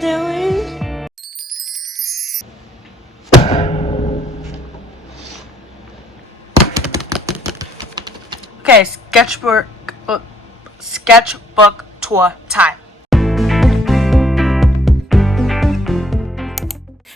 doing? Okay, sketchbook tour time.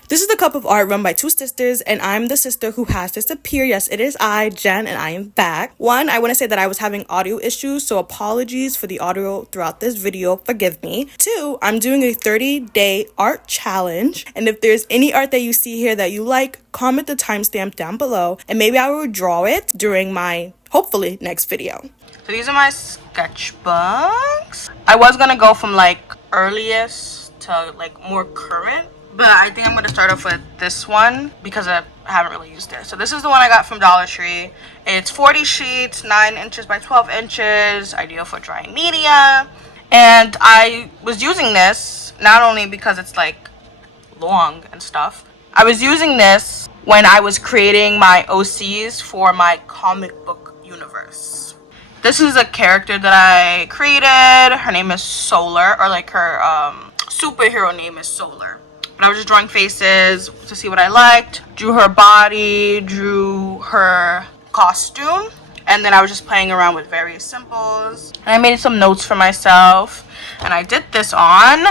This is the cup of art run by two sisters, and I'm the sister who has disappeared. Yes, it is I, Jen, and I am back. One, I want to say that I was having audio issues, so apologies for the audio throughout this video. Forgive me. Two, I'm doing a 30-day art challenge, and if there's any art that you see here that you like, comment the timestamp down below, and maybe I will draw it during my, hopefully, next video. So these are my sketchbooks. I was gonna go from like earliest to like more current, but I think I'm going to start off with this one because I haven't really used it. So this is the one I got from Dollar Tree. It's 40 sheets, 9 inches by 12 inches, ideal for drawing media. And I was using this not only because it's like long and stuff. I was using this when I was creating my OCs for my comic book universe. This is a character that I created. Her name is Solar, or like her superhero name is Solar. I was just drawing faces to see what I liked, drew her body, drew her costume, and then I was just playing around with various symbols. And I made some notes for myself, and I did this on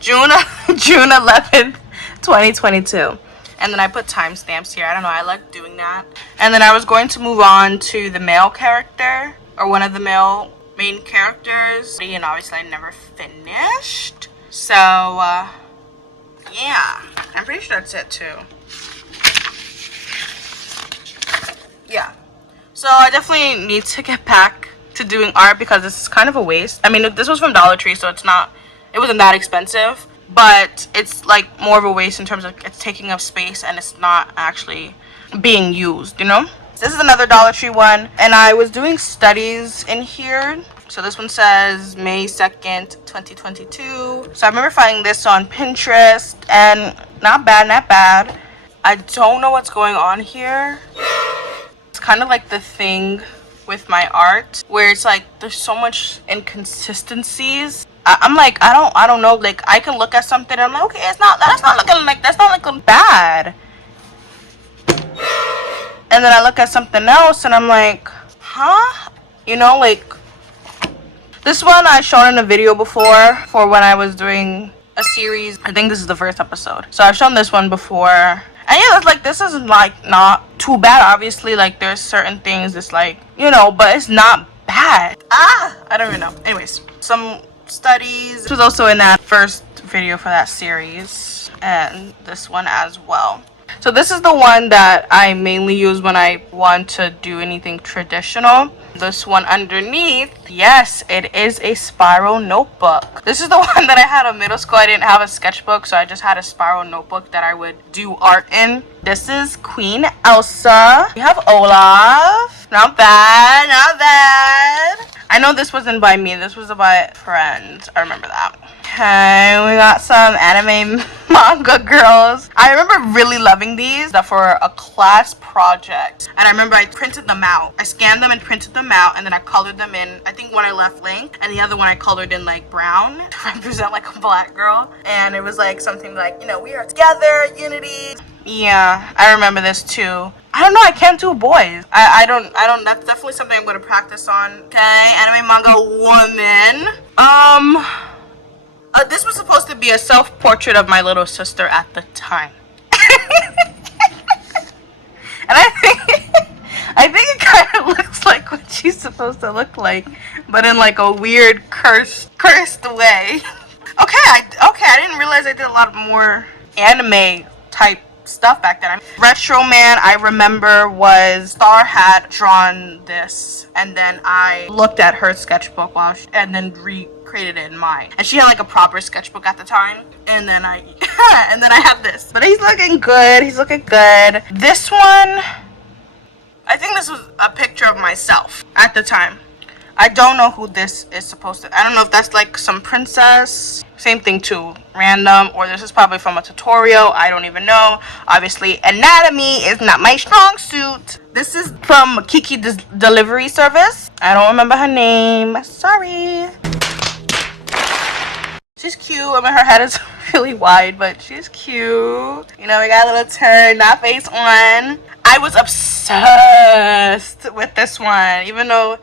June 11th, 2022. And then I put timestamps here. I don't know, I like doing that. And then I was going to move on to the male character, or one of the male main characters, and obviously I never finished. So, yeah, I'm pretty sure that's it too. Yeah, so I definitely need to get back to doing art because this is kind of a waste. I mean, this was from Dollar Tree, so it wasn't that expensive, but it's like more of a waste in terms of it's taking up space and it's not actually being used, you know? This is another Dollar Tree one, and I was doing studies in here. So this one says May 2nd, 2022. So I remember finding this on Pinterest, and not bad. I don't know what's going on here. It's kind of like the thing with my art where it's like there's so much inconsistencies. I'm like, I don't know, like I can look at something and I'm like, okay, that's not looking bad. And then I look at something else and I'm like, huh? You know, like this one I showed in a video before for when I was doing a series. I think this is the first episode. So I've shown this one before. And yeah, it's like this is like not too bad. Obviously, like there's certain things it's like, you know, but it's not bad. I don't even know. Anyways, some studies. This was also in that first video for that series. And this one as well. So this is the one that I mainly use when I want to do anything traditional. This one underneath, yes, it is a spiral notebook. This is the one that I had in middle school. I didn't have a sketchbook, so I just had a spiral notebook that I would do art in. This is Queen Elsa. We have Olaf. Not bad, not bad. I know this wasn't by me. This was by a friend. I remember that. Okay, we got some anime manga girls. I remember really loving these for a class project. And I remember I printed them out. I scanned them and printed them out, and then I colored them in. I think one I left blank, and the other one I colored in like brown to represent like a black girl. And it was like something like, you know, we are together, unity. Yeah, I remember this too. I don't know, I can't do boys. I don't, that's definitely something I'm going to practice on. Okay, anime manga woman. This was supposed to be a self-portrait of my little sister at the time. And I think it kind of looks like what she's supposed to look like, but in like a weird cursed way. Okay, I didn't realize I did a lot more anime type stuff back then. Retro Man, I remember, was Star had drawn this, and then I looked at her sketchbook and then recreated it in mine. And she had like a proper sketchbook at the time, and then I have this. But he's looking good. He's looking good. This one, I think this was a picture of myself at the time. I don't know who this is supposed to. I don't know if that's like some princess. Same thing too, random, or this is probably from a tutorial. I don't even know. Obviously, anatomy is not my strong suit. This is from Kiki Delivery Service. I don't remember her name. Sorry. She's cute. I mean, her head is really wide, but she's cute. You know, we got a little turn, not face on. I was obsessed with this one, even though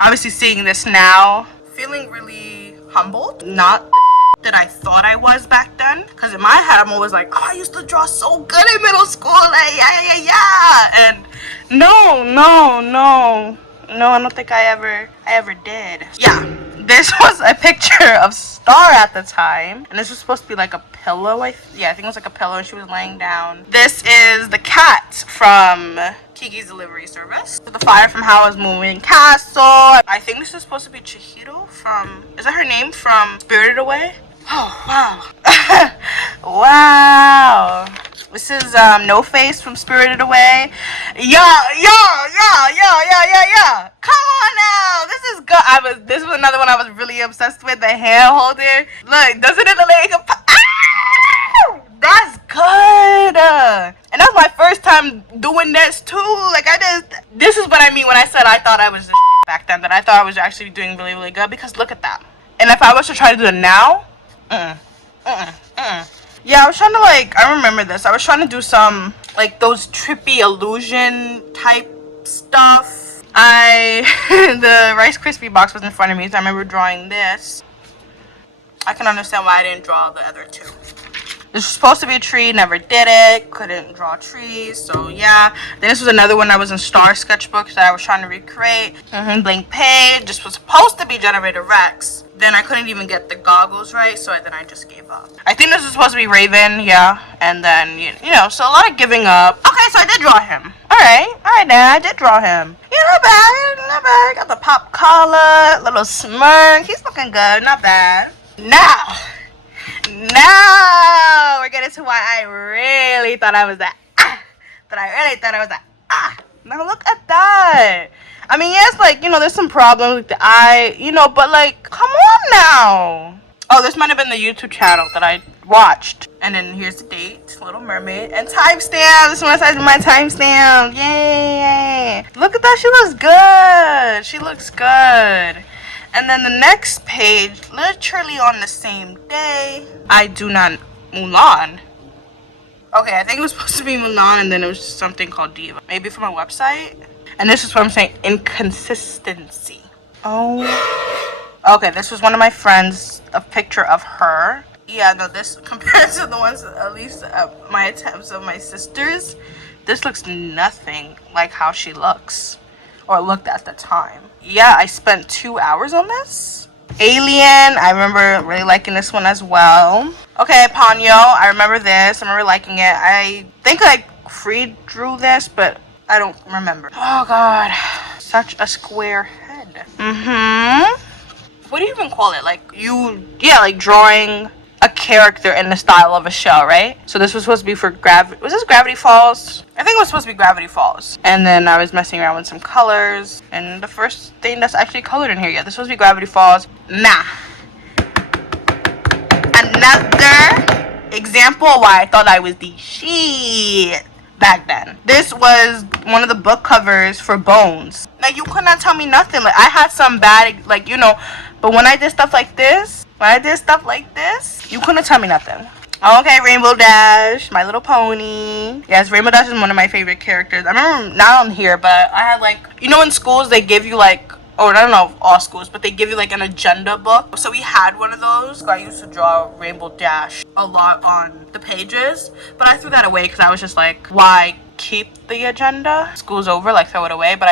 obviously seeing this now, feeling really humbled. Not the that I thought I was back then. Because in my head, I'm always like, oh, I used to draw so good in middle school. Like, yeah. And no, I don't think I ever did. Yeah. This was a picture of Star at the time, and this was supposed to be like a pillow. I think it was like a pillow, and she was laying down. This is the cat from Kiki's Delivery Service. The fire from Howl's Moving Castle. I think this is supposed to be Chihiro from, is that her name, from Spirited Away? Oh, wow. Wow. This is No Face from Spirited Away. Yeah. Come on now. This is good. This was another one I was really obsessed with. The hand holder. Look, doesn't it look like a... Ah! That's good. And that's my first time doing this too. Like, this is what I mean when I said I thought I was this shit back then. That I thought I was actually doing really, really good. Because look at that. And if I was to try to do it now, yeah, I was trying to I remember this. I was trying to do some, those trippy illusion type stuff. The Rice Krispie box was in front of me, so I remember drawing this. I can understand why I didn't draw the other two. This was supposed to be a tree, never did it. Couldn't draw trees, so yeah. Then this was another one that was in Star Sketchbook that I was trying to recreate. Blank page. This was supposed to be Generator Rex. Then I couldn't even get the goggles right, so then I just gave up. I think this was supposed to be Raven, yeah. And then, you know, so a lot of giving up. Okay, so I did draw him. Alright then, I did draw him. Yeah, not bad. Got the pop collar, little smirk. He's looking good, not bad. Now, we're getting to why I really thought I was that. Now look at that. I mean, yes, you know, there's some problems with the eye, you know, but come on now. Oh, this might have been the YouTube channel that I watched. And then here's the date, Little Mermaid, and timestamp. This one says my timestamp. Yay! Look at that, she looks good. And then the next page, literally on the same day, I do not Mulan. Okay, I think it was supposed to be Mulan, and then it was just something called Diva. Maybe from a website. And this is what I'm saying, inconsistency. Oh. Okay, this was one of my friends, a picture of her. Yeah, no, this, compared to the ones, at least my attempts of my sisters, this looks nothing like how she looks. Or looked at the time. Yeah, I spent 2 hours on this. Alien, I remember really liking this one as well. Okay, Ponyo, I remember this. I remember liking it. I think I free drew this, but I don't remember. Oh god, such a square head. What do you even call it? Drawing a character in the style of a show, right? So this was supposed to be for was this Gravity Falls? I think it was supposed to be Gravity Falls. And then I was messing around with some colors. And the first thing that's actually colored in here, yeah, this was supposed to be Gravity Falls. Nah. Another example of why I thought I was the shit back then. This was one of the book covers for Bones. Like, you could not tell me nothing. Like, I had some bad, you know, but when I did stuff like this, you couldn't tell me nothing. Okay, Rainbow Dash, My Little Pony. Yes, Rainbow Dash is one of my favorite characters. I remember, not on here, but I had you know, in schools they give you or I don't know if all schools, but they give you an agenda book. So we had one of those. So I used to draw Rainbow Dash a lot on the pages, but I threw that away because I was just why keep the agenda? School's over, throw it away. But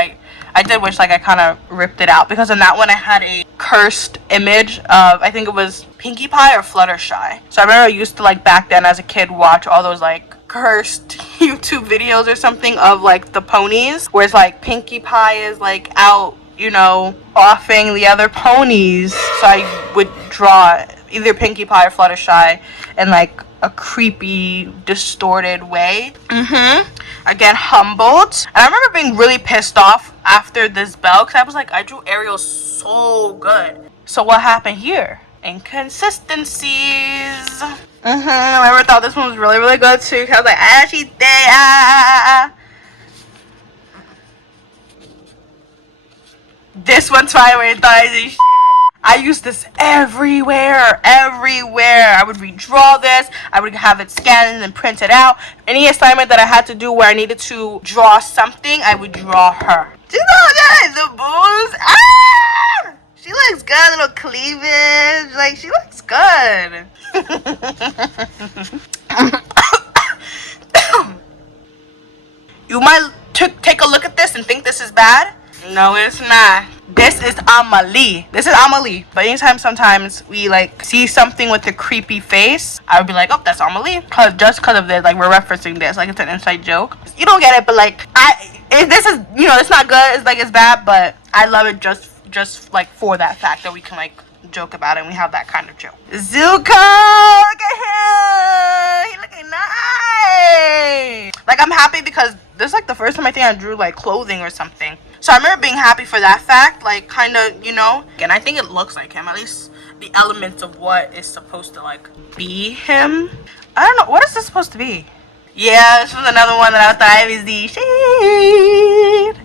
I did wish I kind of ripped it out, because in that one I had a cursed image of, I think it was Pinkie Pie or Fluttershy. So I remember I used to back then as a kid watch all those cursed YouTube videos or something of the ponies, where it's Pinkie Pie is out, you know, offing the other ponies. So I would draw either Pinkie Pie or Fluttershy in a creepy, distorted way. Again, humbled. And I remember being really pissed off after this bell, because I was I drew Ariel so good. So what happened here? Inconsistencies. I remember thought this one was really, really good too, because I was she's there. This one's why I thought I did shit. I use this everywhere. I would redraw this. I would have it scanned and then print it out. Any assignment that I had to do where I needed to draw something, I would draw her. Do you know that? The boobs. Ah! She looks good. Little cleavage. Like, she looks good. You might take a look at this and think this is bad. No, it's not. This is Amelie. But anytime sometimes we like see something with a creepy face, I would be like, oh, that's Amelie. Just because of this, like we're referencing this, like it's an inside joke. You don't get it, but like this is, you know, it's not good. It's like it's bad, but I love it just like for that fact that we can like joke about it and we have that kind of joke. Zuko, look at him. He looking nice. Like I'm happy because this is like the first time I think I drew like clothing or something. So I remember being happy for that fact, like kind of, you know. And I think it looks like him, at least the elements of what is supposed to like be him. I don't know, what is this supposed to be? Yeah, this was another one that I thought was the shade.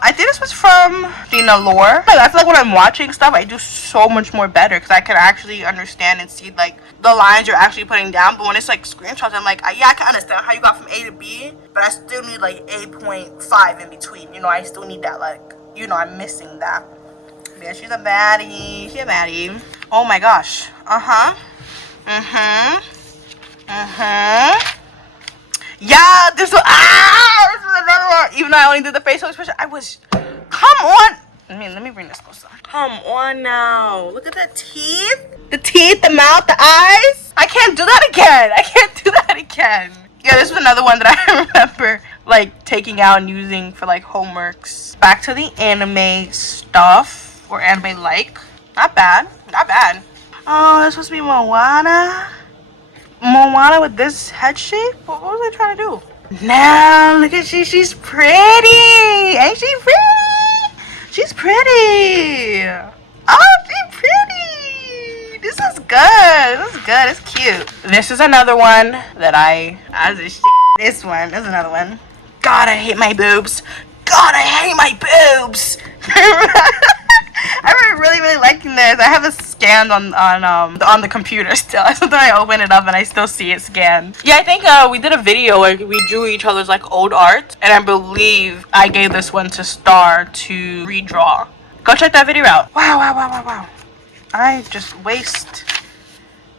I think this was from Gina Lore. I feel like when I'm watching stuff, I do so much more better because I can actually understand and see like the lines you're actually putting down. But when it's like screenshots, I'm like, yeah, I can understand how you got from A to B, but I still need like 8.5 in between. You know, I still need that, like, you know, I'm missing that. Yeah, she's a baddie. She's a baddie. Oh my gosh. Yeah, this was another one. Even though I only did the facial expression, I was, come on. Let me bring this closer. Come on now. Look at the teeth. The teeth, the mouth, the eyes. I can't do that again. Yeah, this was another one that I remember like taking out and using for like homeworks. Back to the anime stuff, or anime like. Not bad. Oh, this supposed to be Moana with this head shape? What was I trying to do? Now, look at she's pretty! Ain't she pretty? She's pretty! Oh, she's pretty! This is good, it's cute. This is another one that this is another one. God, I hate my boobs. I remember really liking this. I have it scanned on the computer still. Sometimes I open it up and I still see it scanned. Yeah, I think we did a video where we drew each other's like old art, and I believe I gave this one to Star to redraw. Go check that video out. Wow. I just waste.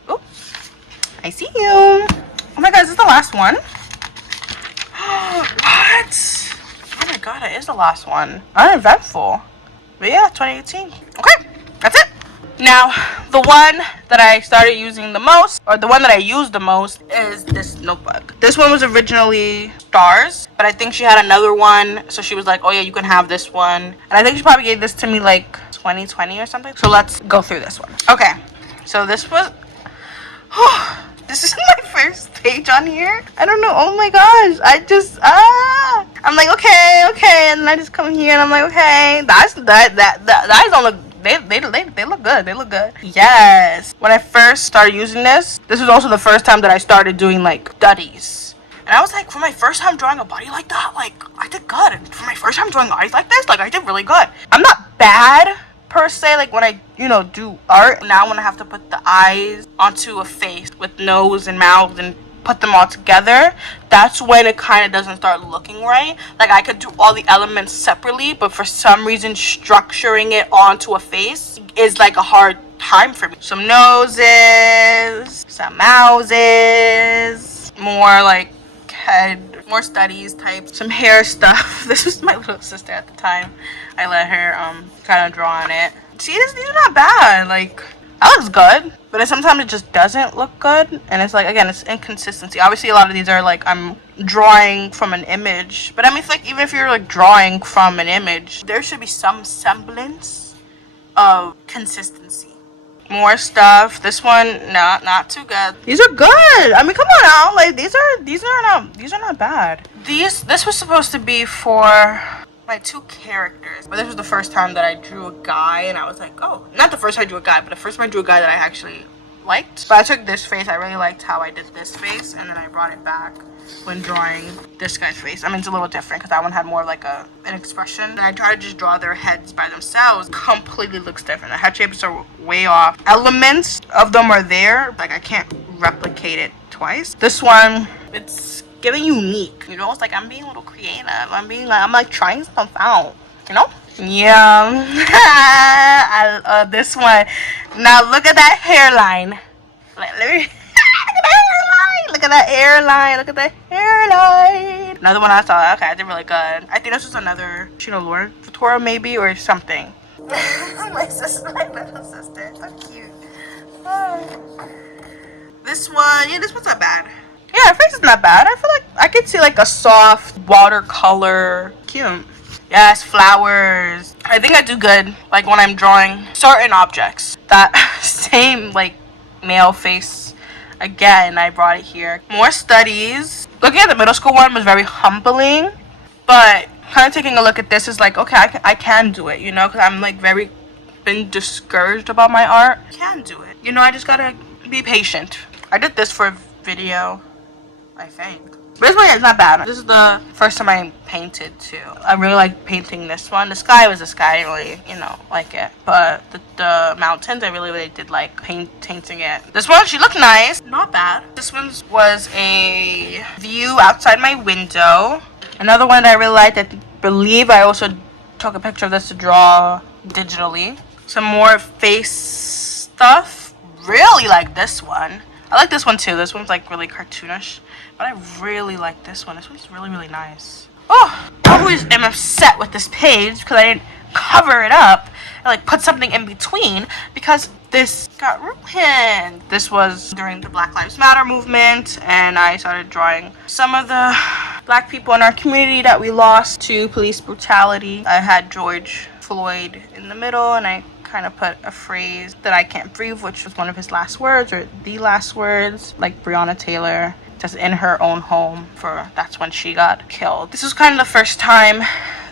Oh, I see you. Oh my god, is this the last one? What? Oh my god, it is the last one. Uneventful. But yeah, 2018. Okay, that's it. Now, the one that I started using the most, or the one that I used the most, is this notebook. This one was originally Star's, but I think she had another one, so she was like, oh yeah, you can have this one. And I think she probably gave this to me like 2020 or something. So let's go through this one. Okay, so this was... this is my first page on here. I don't know. Oh my gosh. I'm like, okay. And then I just come here and I'm like, okay. The eyes don't look, they look good. They look good. Yes. When I first started using this was also the first time that I started doing like studies. And I was like, for my first time drawing a body like that, like I did good. And for my first time drawing eyes like this, like I did really good. I'm not bad per se, like when I, you know, do art. Now when I have to put the eyes onto a face with nose and mouth and put them all together, that's when it kind of doesn't start looking right. Like I could do all the elements separately, but for some reason structuring it onto a face is like a hard time for me. Some noses, some mouths, more like head, more studies type, some hair stuff. This was my little sister at the time. I let her kind of draw on it. See, these are not bad. Like, that looks good, but then sometimes it just doesn't look good, and it's like, again, it's inconsistency. Obviously a lot of these are like I'm drawing from an image, but I mean, it's like even if you're like drawing from an image, there should be some semblance of consistency. More stuff. This one, not too good. These are good. I mean, come on now. Like these are not bad. This was supposed to be for my two characters, but this was the first time that I drew a guy, and I was like, oh, not the first time I drew a guy, but the first time I drew a guy that I actually liked. But I took this face. I really liked how I did this face, and then I brought it back when drawing this guy's face. I mean, it's a little different because that one had more of like an expression. And I tried to just draw their heads by themselves. Completely looks different. The head shapes are way off. Elements of them are there. Like, I can't replicate it twice. This one, it's giving unique. You know, it's like I'm being a little creative. I'm like trying stuff out. You know? Yeah. This one. Now look at that hairline. Let me. Look at that hairline. Look at that hairline. Another one I saw. Okay, I did really good. I think this was another Lord tutorial maybe or something. My sister, my little sister. So cute. Oh. This one, yeah, this one's not bad. Yeah, her face is not bad. I feel like I could see like a soft watercolor. Cute. Yes, flowers. I think I do good like when I'm drawing certain objects. That same like male face. Again, I brought it here. More studies. Looking at the middle school one was very humbling, but kind of taking a look at this is like, okay, I can do it, you know, because I'm like very been discouraged about my art. I can do it. You know, I just gotta be patient. I did this for a video, I think. But this one is not bad. This is the first time I painted too. I really like painting this one. The sky was the sky. I didn't really, you know, like it. But the mountains, I really did like painting it. This one, she looked nice. Not bad. This one was a view outside my window. Another one that I really liked, I believe I also took a picture of this to draw digitally. Some more face stuff. Really like this one. I like this one too. This one's like really cartoonish. But I really like this one. This one's really nice. Oh, I always am upset with this page because I didn't cover it up and like put something in between because this got ruined. This was during the Black Lives Matter movement, and I started drawing some of the black people in our community that we lost to police brutality. I had George Floyd in the middle, and I kind of put a phrase that I can't breathe, which was one of his last words or the last words, like Breonna Taylor, just in her own home, for that's when she got killed. This was kind of the first time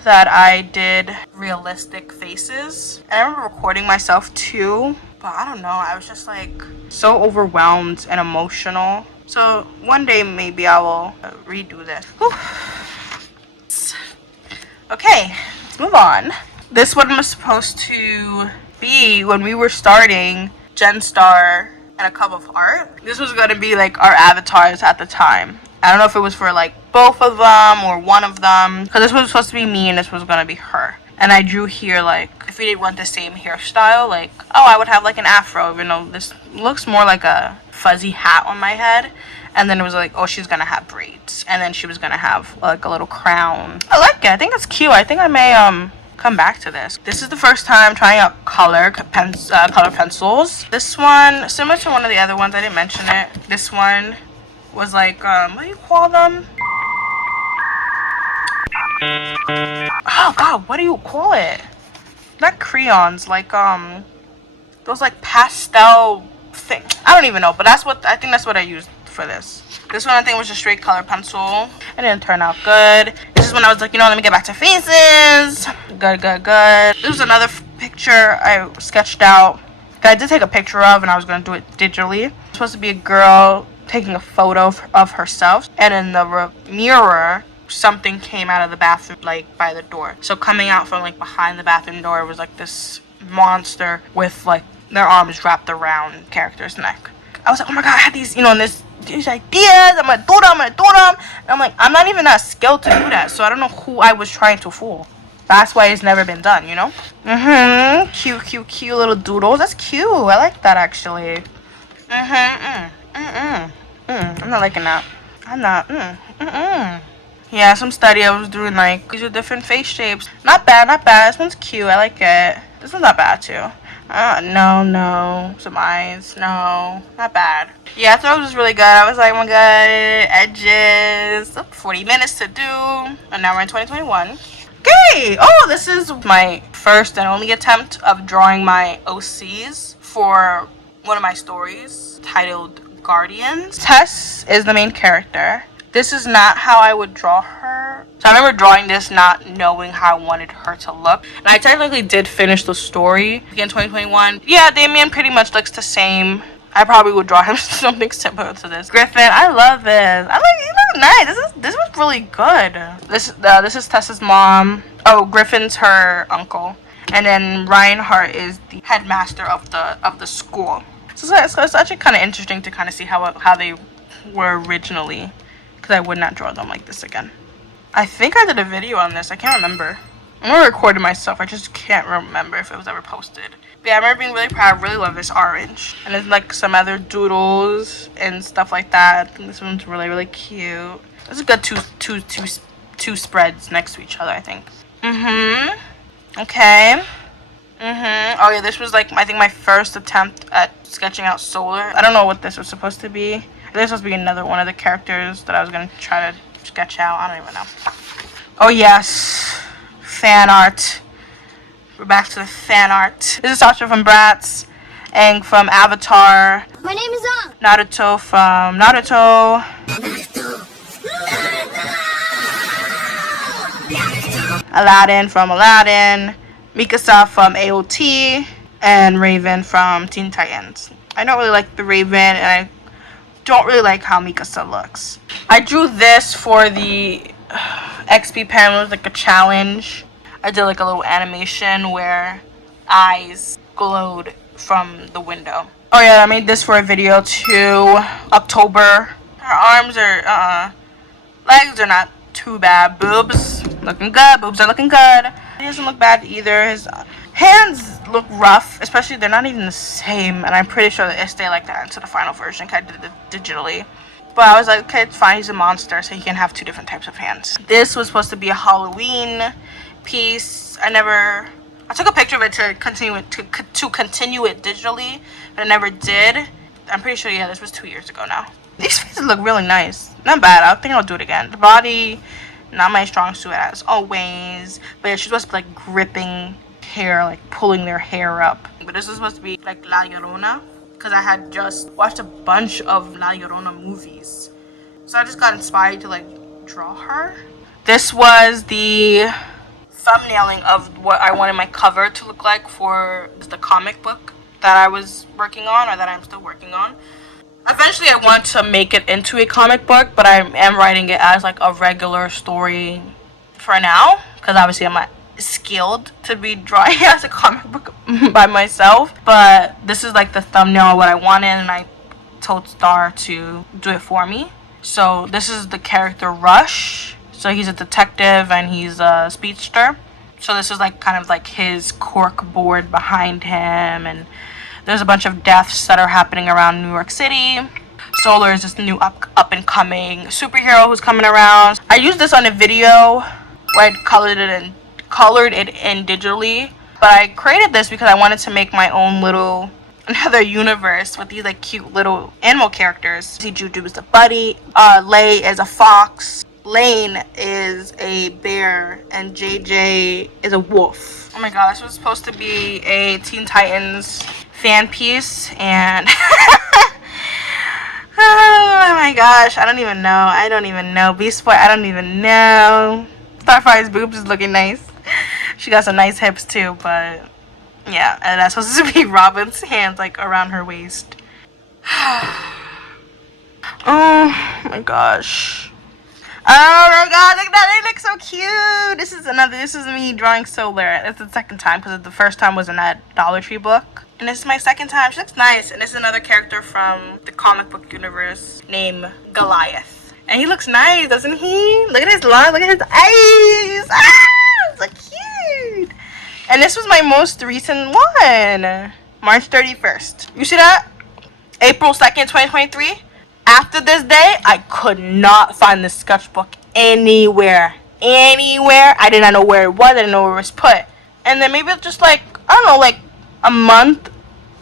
that I did realistic faces, and I remember recording myself too, but I don't know, I was just like so overwhelmed and emotional. So one day maybe I will redo this. Whew. Okay, let's move on. This one was supposed to be when we were starting Gen Star and a cup of art. This was going to be like our avatars at the time. I don't know if it was for like both of them or one of them, because this was supposed to be me and this was going to be her. And I drew here like if we didn't want the same hairstyle, like, oh, I would have like an afro, even though this looks more like a fuzzy hat on my head. And then it was like, oh, she's gonna have braids, and then she was gonna have like a little crown. I like it. I think it's cute. I think I may come back to this. This is the first time trying out color pencils. This one, similar to one of the other ones, I didn't mention it. This one was like, what do you call them? Oh God, what do you call it? Not crayons, like those like pastel thing. I don't even know, but I think that's what I used for this. This one I think was just straight color pencil. It didn't turn out good. This is when I was like, you know, let me get back to faces. Good. This was another picture I sketched out. I did take a picture of, and I was going to do it digitally. It's supposed to be a girl taking a photo of herself, and in the mirror, something came out of the bathroom, like by the door. So coming out from like behind the bathroom door was like this monster with like their arms wrapped around character's neck. I was like, oh my God, I had these, you know, these ideas. I'm gonna do them. And I'm like, I'm not even that skilled to do that, so I don't know who I was trying to fool. That's why it's never been done, you know? Cute little doodles. That's cute. I like that actually. I'm not liking that. I'm not. Yeah, some study I was doing like these are different face shapes. Not bad. This one's cute. I like it. This one's not bad too. No. Some eyes. No. Not bad. Yeah, I thought it was really good. I was like, oh my God, edges. 40 minutes to do. And now we're in 2021. Okay. Oh, this is my first and only attempt of drawing my OCs for one of my stories titled Guardians. Tess is the main character. This is not how I would draw her. So I remember drawing this not knowing how I wanted her to look. And I technically did finish the story in 2021. Yeah, Damien pretty much looks the same I probably would draw him something similar to this. Griffin, I love this. I like, he looks nice. This was really good. This is Tessa's mom. Oh, Griffin's her uncle, and then Reinhardt is the headmaster of the school. So it's actually kind of interesting to kind of see how they were originally, because I would not draw them like this again. I think I did a video on this. I can't remember. I'm gonna record it myself. I just can't remember if it was ever posted. But yeah, I remember being really proud. I really love this orange. And there's like some other doodles and stuff like that. And this one's really, really cute. This is a good two spreads next to each other, I think. Okay. Oh yeah, this was like, I think my first attempt at sketching out Solar. I don't know what this was supposed to be. I think this was supposed to be another one of the characters that I was gonna try to sketch out. I don't even know. Oh yes. Fan art. We're back to the fan art. This is Sasha from Bratz, Aang from Avatar. My name is Aang. Naruto from Naruto. Aladdin from Aladdin. Mikasa from AOT. And Raven from Teen Titans. I don't really like the Raven, and I don't really like how Mikasa looks. I drew this for the XP pen. It was like a challenge. I did like a little animation where eyes glowed from the window. Oh yeah, I made this for a video too. October. Her arms are, legs are not too bad. Boobs looking good. Boobs are looking good. He doesn't look bad either. His hands look rough, especially they're not even the same. And I'm pretty sure that it stayed like that into the final version because I did it digitally. But I was like, okay, it's fine. He's a monster, so he can have two different types of hands. This was supposed to be a Halloween piece. I took a picture of it to continue it digitally, but I never did. I'm pretty sure, yeah, this was 2 years ago now. These faces look really nice. Not bad. I think I'll do it again. The body, not my strong suit as always. But yeah, she's supposed to be like gripping hair, like pulling their hair up. But this is supposed to be like La Llorona, because I had just watched a bunch of La Llorona movies. So I just got inspired to like draw her. This was the thumbnailing of what I wanted my cover to look like for the comic book that I was working on, or that I'm still working on. Eventually I want to make it into a comic book, but I am writing it as like a regular story for now, because obviously I'm not skilled to be drawing as a comic book by myself. But this is like the thumbnail of what I wanted, and I told Star to do it for me. So this is the character Rush. So he's a detective and he's a speedster. So this is like kind of like his cork board behind him, and there's a bunch of deaths that are happening around New York City. Solar is this new up and coming superhero who's coming around. I used this on a video where I colored it in digitally, but I created this because I wanted to make my own little another universe with these like cute little animal characters. See, Juju is a bunny, Lay is a fox, Lane is a bear, and JJ is a wolf. Oh my god, this was supposed to be a Teen Titans fan piece, and oh my gosh, I don't even know. Beast Boy, I don't even know. Starfire's boobs is looking nice. She got some nice hips too, but yeah, and that's supposed to be Robin's hands like around her waist. Oh my gosh. Oh my god, look at that, they look so cute. This is me drawing Solar. It's the second time, because the first time was in that Dollar Tree book. And this is my second time. She looks nice. And this is another character from the comic book universe named Goliath. And he looks nice, doesn't he? Look at his line, look at his eyes. Ah, so cute. And this was my most recent one. March 31st. You see that? April 2nd, 2023. After this day, I could not find this sketchbook anywhere. I did not know where it was. I didn't know where it was put. And then maybe just like, I don't know, like a month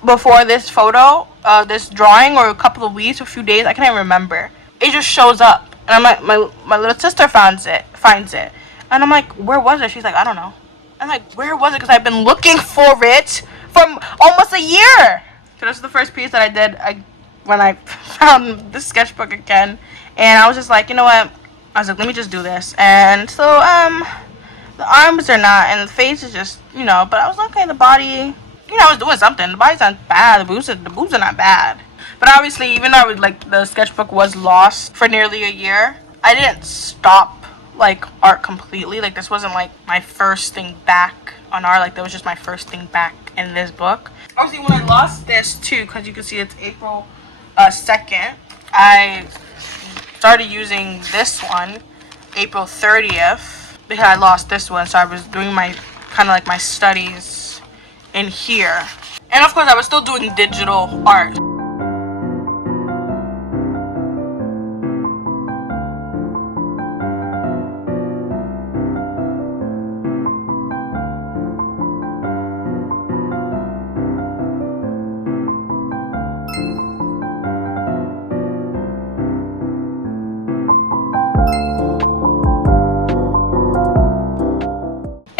before this photo, this drawing, or a couple of weeks, a few days, I can't even remember. It just shows up. And I'm like, my little sister finds it. And I'm like, where was it? She's like, I don't know. I'm like, where was it? Because I've been looking for it for almost a year. So this is the first piece that I did when I found the sketchbook again. And I was just like, you know what? I was like, let me just do this. And so, the arms are not, and the face is just, you know, but I was like, okay, the body, you know, I was doing something. The body's not bad. The boobs are not bad. But obviously, even though like the sketchbook was lost for nearly a year, I didn't stop like art completely. Like this wasn't like my first thing back on art. Like that was just my first thing back in this book. Obviously, when I lost this too, because you can see it's April 2nd, I started using this one April 30th because I lost this one. So I was doing my kind of like my studies in here, and of course I was still doing digital art.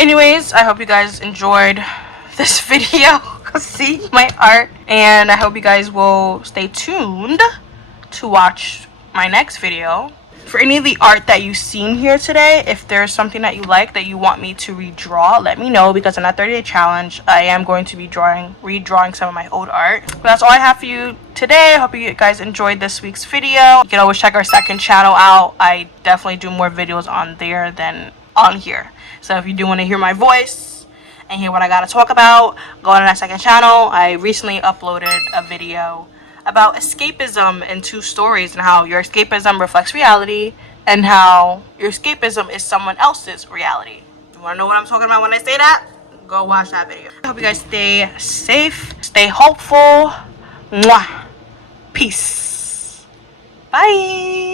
Anyways, I hope you guys enjoyed this video. See my art, and I hope you guys will stay tuned to watch my next video. For any of the art that you've seen here today, if there's something that you like that you want me to redraw, let me know, because in that 30-day challenge I am going to be redrawing some of my old art. But that's all I have for you today. I hope you guys enjoyed this week's video. You can always check our second channel out. I definitely do more videos on there than on here. So if you do want to hear my voice and hear what I gotta talk about, go on that second channel. I recently uploaded a video about escapism in 2 stories, and how your escapism reflects reality and how your escapism is someone else's reality. You wanna know what I'm talking about when I say that? Go watch that video. I hope you guys stay safe, stay hopeful. Mwah. Peace. Bye.